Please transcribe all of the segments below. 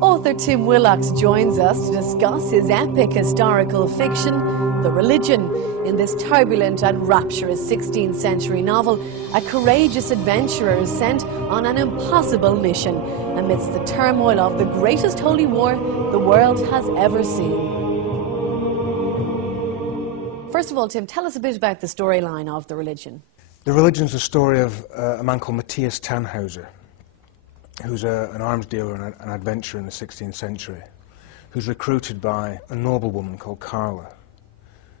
Author Tim Willocks joins us to discuss his epic historical fiction, The Religion. In this turbulent and rapturous 16th century novel, a courageous adventurer is sent on an impossible mission amidst the turmoil of the greatest holy war the world has ever seen. First of all, Tim, tell us a bit about the storyline of The Religion. The Religion is the story of a man called Matthias Tannhauser, who's an arms dealer and an adventurer in the 16th century, who's recruited by a noblewoman called Carla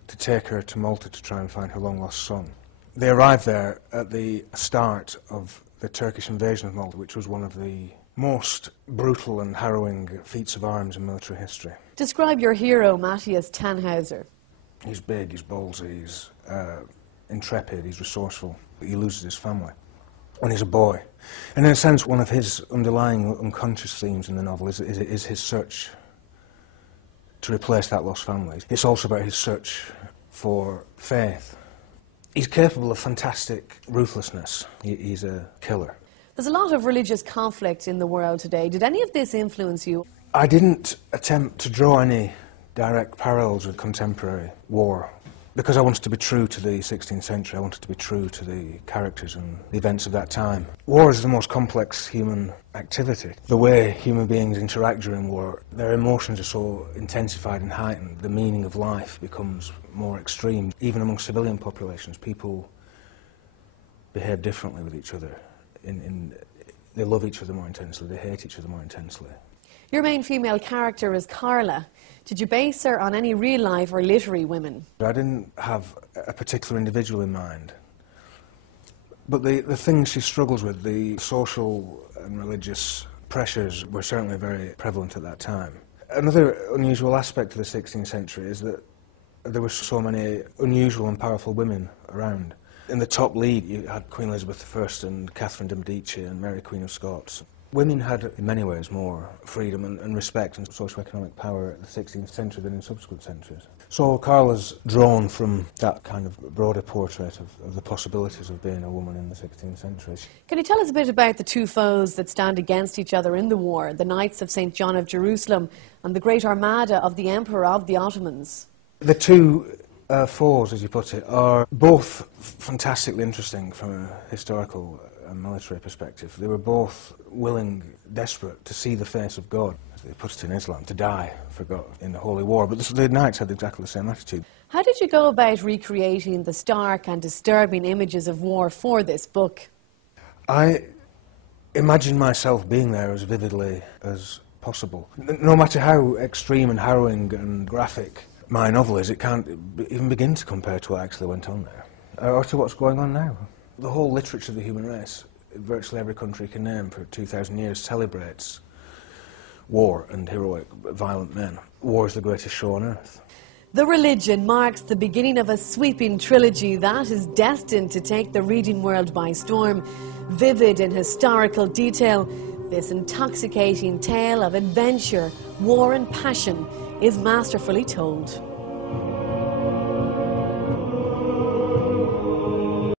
to take her to Malta to try and find her long-lost son. They arrive there at the start of the Turkish invasion of Malta, which was one of the most brutal and harrowing feats of arms in military history. Describe your hero, Matthias Tannhauser. He's big, he's ballsy, he's intrepid, he's resourceful. He loses his family when he's a boy. And in a sense, one of his underlying unconscious themes in the novel is his search to replace that lost family. It's also about his search for faith. He's capable of fantastic ruthlessness. He's a killer. There's a lot of religious conflict in the world today. Did any of this influence you? I didn't attempt to draw any direct parallels with contemporary war, because I wanted to be true to the 16th century. I wanted to be true to the characters and the events of that time. War is the most complex human activity. The way human beings interact during war, their emotions are so intensified and heightened. The meaning of life becomes more extreme. Even among civilian populations, people behave differently with each other. They love each other more intensely, they hate each other more intensely. Your main female character is Carla. Did you base her on any real-life or literary women? I didn't have a particular individual in mind, but the things she struggles with, the social and religious pressures, were certainly very prevalent at that time. Another unusual aspect of the 16th century is that there were so many unusual and powerful women around. In the top lead, you had Queen Elizabeth I and Catherine de Medici and Mary Queen of Scots. Women had, in many ways, more freedom and respect and socio-economic power at the 16th century than in subsequent centuries. So Carla's drawn from that kind of broader portrait of the possibilities of being a woman in the 16th century. Can you tell us a bit about the two foes that stand against each other in the war, the Knights of St. John of Jerusalem and the Great Armada of the Emperor of the Ottomans? The two foes, as you put it, are both fantastically interesting from a historical and military perspective. They were both willing, desperate to see the face of God, as they put it in Islam, to die for God in the Holy War. But the Knights had exactly the same attitude. How did you go about recreating the stark and disturbing images of war for this book? I imagined myself being there as vividly as possible. No matter how extreme and harrowing and graphic my novel is, it can't even begin to compare to what actually went on there, or to what's going on now. The whole literature of the human race, virtually every country you can name for 2,000 years, celebrates war and heroic, violent men. War is the greatest show on earth. The Religion marks the beginning of a sweeping trilogy that is destined to take the reading world by storm. Vivid in historical detail, this intoxicating tale of adventure, war and passion is masterfully told.